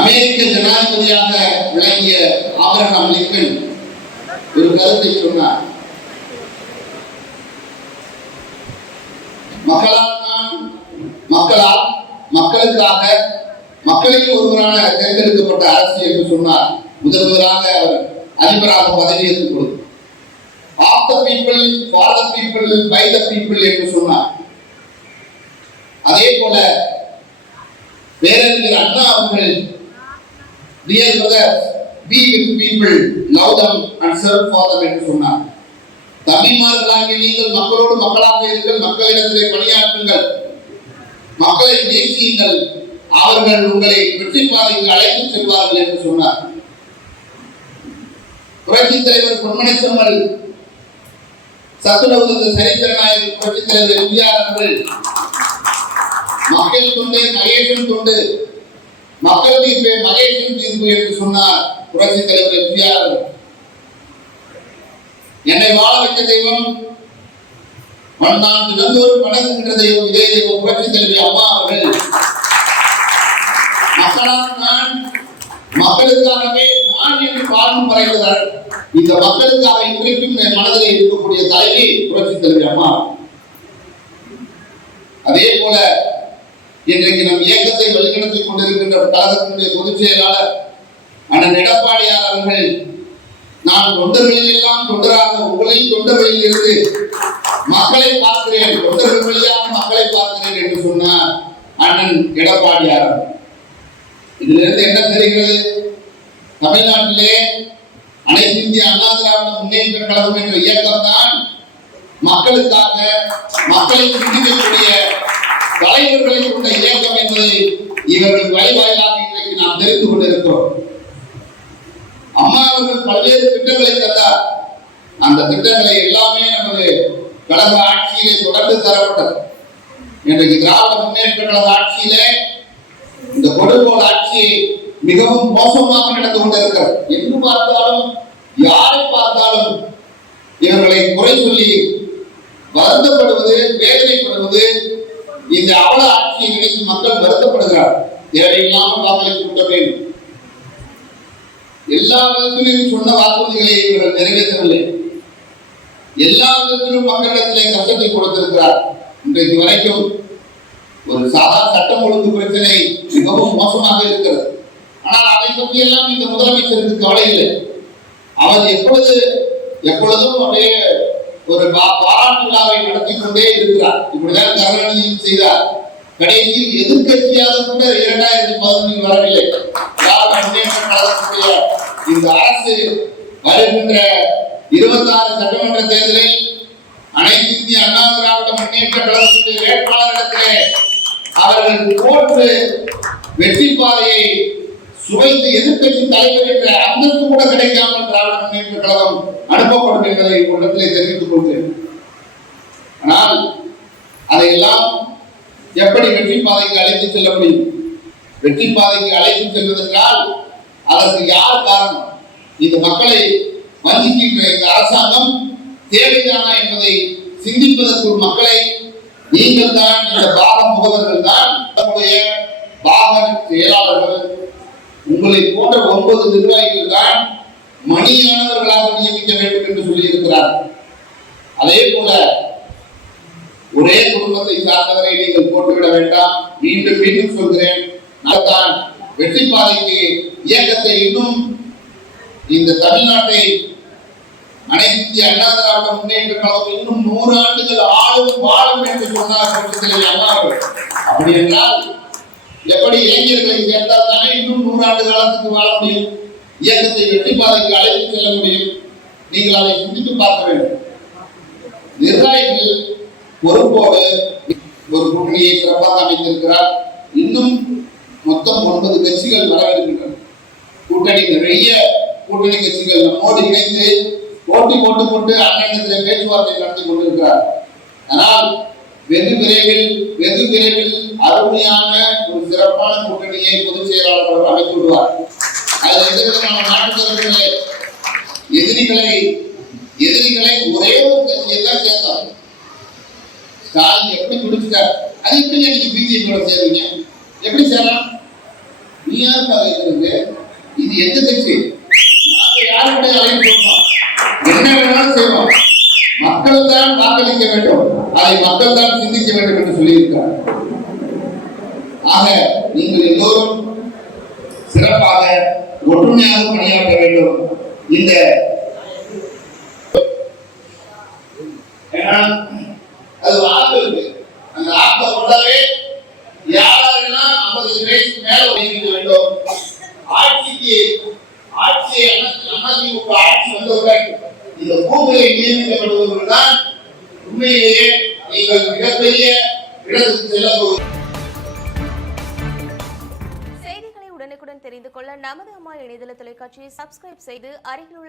அமெரிக்க ஜனாதிபதியாக விளங்கிய Abraham Lincoln ஒரு கருத்தை சொன்னார். மக்களால் தான் மக்களால் மக்களுக்காக மக்களில் ஒருவரான தேர்ந்தெடுக்கப்பட்ட அரசு என்று சொன்னார். முதல் முதலாக அவர் அதிபராக பதவியேற்றுக் கொடுத்தார் of the people for the people by the people என்று சொன்னார். அதே போல பேரறிஞர் அண்ணா அவர்கள் real brother be with people love them and serve for them என்று சொன்னார். தம்பிமார்களாகிய நீங்கள் மக்களோடு மக்களாக இருங்கள் மக்களிடத்திலே பணியாற்றுங்கள். மக்களை நேசியுங்கள். அவர்கள் உங்களை வெற்றி பாதைக்கு அழைத்து செல்வார்கள் என்று சொன்னார். புரட்சி தலைவர் பொன்மனை செம்மல் சத்துணவு சரித்திர நாயகர் புரட்சி தலைவர் எம்ஜிஆர் அவர்கள் மக்கள் தொண்டு மகேசன் தொண்டு மக்கள் தீர்ப்பே மகேசன் தீர்ப்பு என்று சொன்னார் புரட்சி தலைவர் எம்ஜிஆர். என்னை வாழ வைத்த தெய்வம் நான் தினந்தோறும் வணங்குகின்ற தெய்வம் இதே தெய்வம் புரட்சி தலைவி அம்மா அவர்கள். மக்களால் நான் மக்களுக்காகவே நான் என்று பாடம் பறைந்ததால் இந்த மக்களுக்காக இன்றைக்கும் என் மனதில் இருக்கக்கூடிய தலைவி புரட்சி தலைவி அம்மா. அதே போல இன்றைக்கு நம் இயக்கத்தை வழிநடத்திக் கொண்டிருக்கின்ற கழகத்தினுடைய பொதுச் செயலாளர் அண்ணன் எடப்பாடியார் அவர்கள் நான் தொண்டர்களில் எல்லாம் தொண்டராக உங்களில் தொண்டர்களில் இருந்து மக்களை பார்க்கிறேன். தொண்டர்கள் வழியாக மக்களை பார்க்கிறேன் என்று சொன்னார் அண்ணன் எடப்பாடியார் இதிலிருந்து என்ன தெரிகிறது? தமிழ்நாட்டிலே அனைத்து இந்திய அண்ணா திராவிட முன்னேற்ற கழகம் என்ற இயக்கம் தான் மக்களுக்காக மக்களை சிந்திக்கக்கூடிய தலைவர்களை கொண்ட இயக்கம் என்பதை இவர்கள் வழிவாயிலாக இன்றைக்கு நாம் தெரிந்து கொண்டிருக்கிறோம். அம்மா அவர்கள் பல்வேறு திட்டங்களை தந்தார். அந்த திட்டங்களை எல்லாமே நமது கடந்த ஆட்சியிலே தொடர்ந்து தரப்பட்டது. இன்றைக்கு திராவிட முன்னேற்ற கழக ஆட்சியிலே இந்த கொடுங்கோல் ஆட்சி மிகவும் மோசமாக நடந்து கொண்டிருக்கிறது. என்று பார்த்தாலும் யாரை பார்த்தாலும் இவர்களை குறை சொல்லி வருத்தப்படுவது வேதனைப்படுவது இந்த அவல ஆட்சியை நினைத்து மக்கள் வருத்தப்படுகிறார் தேவையில்லாமல் வாக்களை கூட்ட வேண்டும். எல்லா விதத்திலும் சொன்ன வாக்குறுதிகளை இவர்கள் நிறைவேற்றவில்லை. எல்லா விதத்திலும் மக்களிடத்திலே கஷ்டத்தை கொடுத்திருக்கிறார். இன்றைக்கு வரைக்கும் ஒரு சாதா சட்டம் ஒழுங்கு பிரச்சனை மிகவும் மோசமாக இருக்கிறது. ஆனால் அதை பற்றி எல்லாம் இந்த முதலமைச்சருக்கு கவலை இல்லை. அவர் எப்பொழுது எப்பொழுதும் அப்படியே ஒரு பா- பாராட்டு விழாவை நடத்தி கொண்டே இருக்கிறார் இப்படிதான் கருணாநிதியும் செய்தார். கடைசியில் எதிர்க்கட்சியாக கூட இரண்டாயிரத்தி பதினொன்றில் வரவில்லை. திராவிட முன்னேற்ற கழகத்துடைய இந்த அரசு வருகின்ற இருபத்தாறு சட்டமன்ற தேர்தலில் அனைத்து இந்திய அண்ணா திராவிட முன்னேற்ற கழகத்துடைய வேட்பாளரிடத்திலே அவர்கள் போட்டு வெற்றி பாதையை சுவைத்து எதிர்க்கட்சி தலைவர் என்ற அந்தஸ்து கூட கிடைக்காமல் அனுப்பப்படும் என்பதை உங்களிடத்திலே தெரிவித்துக் கொள்கிறேன். ஆனால் அதையெல்லாம் எப்படி வெற்றி பாதைக்கு அழைத்து செல்ல முடியும்? வெற்றி பாதைக்கு அழைத்து செல்வதென்றால் அதற்கு யார் காரணம்? இந்த மக்களை வஞ்சிக்கின்ற இந்த அரசாங்கம் தேவைதானா என்பதை சிந்திப்பதற்குள் மக்களை நீங்கள் தான் இந்த பாக முகவர்கள் தான் தன்னுடைய பாக செயலாளர்கள். உங்களை போன்ற ஒன்பது நிர்வாகிகள் தான் மணியானவர்களாக நியமிக்க வேண்டும் என்று சொல்லியிருக்கிறார் அதே போல ஒரே குடும்பத்தை சார்ந்தவரை நீங்கள் போட்டுவிட வேண்டாம். மீண்டும் மீண்டும் சொல்கிறேன். நான் வெற்றி பாதைக்கு இயக்கத்தை இன்னும் இந்த தமிழ்நாட்டை அனைத்து இந்திய அண்ணா திராவிட முன்னேற்ற கழகம் இன்னும் நூறு ஆண்டுகள் ஆளும் வாழும் என்று சொன்னார் அண்ணா அவர்கள். அப்படி என்றால் எப்படி இளைஞர்களை சேர்ந்தால் தானே இன்னும் நூறு ஆண்டு காலத்துக்கு வாழ முடியும்? இயக்கத்தை வெற்றி பாதைக்கு அழைத்து செல்ல முடியும். நீங்கள் அதை சிந்தித்து பார்க்க வேண்டும். நிர்வாகிகள் பொறுப்போடு ஒரு கூட்டணியை சிறப்பாக அமைத்திருக்கிறார். இன்னும் மொத்தம் ஒன்பது கட்சிகள் வரவிருக்கின்றன கூட்டணி நிறைய கூட்டணி கட்சிகள் நம்மோடு இணைந்து போட்டி போட்டு கொண்டு அன்னையத்தில் பேச்சுவார்த்தை நடத்தி கொண்டிருக்கிறார். ஆனால் வெகு விரைவில் வெகு விரைவில் அருமையான ஒரு சிறப்பான கூட்டணியை பொதுச் செயலாளர் அமைத்து விடுவார். அதில் எதிர்த்து விதமான நாட்டு எதிரிகளை எதிரிகளை ஒரே ஒரு கட்சியை தான் சேர்த்தார் ஸ்டாலின் எப்படி பிடிச்சிட்டார் அது எப்படி நீங்க பிஜேபியோட சேருவீங்க? எப்படி சேரலாம்? நீ யாருக்காக இருக்கிறது இது எந்த கட்சி? நாங்க யாருடைய அழைப்பு சொல்றோம் என்ன வேணாலும் செய்வோம். மக்கள் தான் வாக்களிக்க வேண்டும். அதை மக்கள் தான் சிந்திக்க வேண்டும் என்று சொல்லியிருக்கிறார். ஆக நீங்கள் எல்லோரும் சிறப்பாக ஒற்றுமையாக பணியாற்ற வேண்டும். இந்த ஏன்னா அது ஆப்பு இருக்கு. அந்த ஆப்பை கொண்டாவே யாரெல்லாம் ஐம்பது வயசு மேல ஒதுக்க வேண்டும். ஆட்சிக்கு ஆட்சி அதிமுக ஆட்சி வந்தவுடன் இந்த பூமியை நியமிக்கப்படுபவர்கள் தான் உண்மையிலேயே நீங்கள் மிகப்பெரிய இடத்துக்கு செல்ல போகிறீர்கள். உடனுக்குடன் தெரிந்து கொள்ள நமது அம்மா இணையதள தொலைக்காட்சியை சப்ஸ்கிரைப் செய்து அருகில் உள்ள